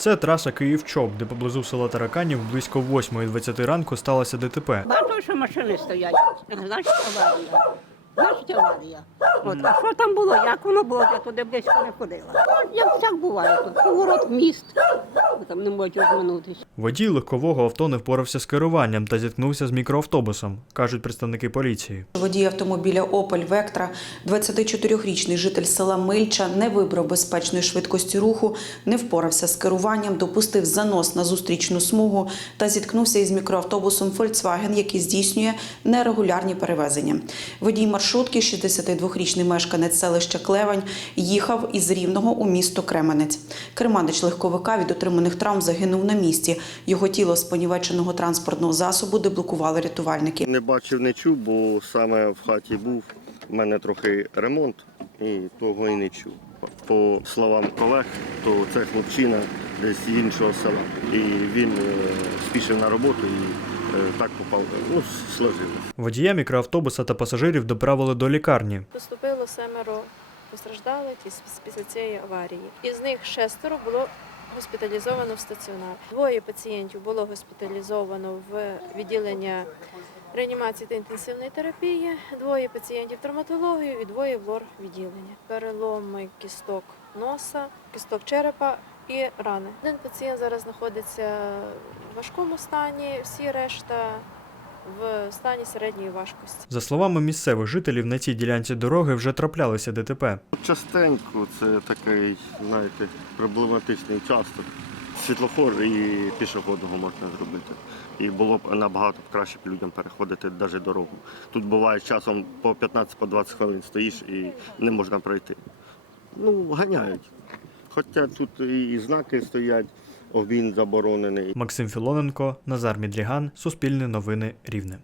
Це траса Київ-Чоп, де поблизу села Тараканів близько 8.20 ранку сталося ДТП. Бачу, що машини стоять. Значить, аварія. Значить, аварія. От, а що там було? Як воно було? Я туди близько не ходила. Як всяк буває тут. Поворот міст. Там не можуть розминутися. Водій легкового авто не впорався з керуванням та зіткнувся з мікроавтобусом, кажуть представники поліції. Водій автомобіля Opel Vectra, 24-річний житель села Мильча, не вибрав безпечної швидкості руху, не впорався з керуванням, допустив занос на зустрічну смугу та зіткнувся із мікроавтобусом Volkswagen, який здійснює нерегулярні перевезення. Водій маршрутки, 62-річний мешканець селища Клевань, їхав із Рівного у місто Кременець. Керманич легковика від отриманих травм загинув на місці. Його тіло з понівеченого транспортного засобу деблокували рятувальники. Не бачив, не чув, бо саме в хаті був. У мене трохи ремонт і того і не чув. По словам колег, то це хлопчина десь з іншого села. І він е, спішив на роботу і е, так попав. Ну, сложилось. Водія мікроавтобуса та пасажирів доправили до лікарні. Поступило семеро постраждалих із- після цієї аварії. Із них шестеро було госпіталізовано в стаціонар. Двоє пацієнтів було госпіталізовано в відділення реанімації та інтенсивної терапії, двоє пацієнтів травматологію і двоє в лор відділення. Переломи кісток носа, кісток черепа і рани. Один пацієнт зараз знаходиться в важкому стані, всі решта в стані середньої важкості. За словами місцевих жителів, на цій ділянці дороги вже траплялися ДТП. Частенько це такий, знаєте, проблематичний участок. Світлофор і пішохідного можна зробити. І було б набагато краще б людям переходити навіть дорогу. Тут буває часом по 15-20 хвилин стоїш і не можна пройти. Ну, ганяють. Хоча тут і знаки стоять, обмін заборонений. Максим Філоненко, Назар Мідріган, Суспільне новини Рівне.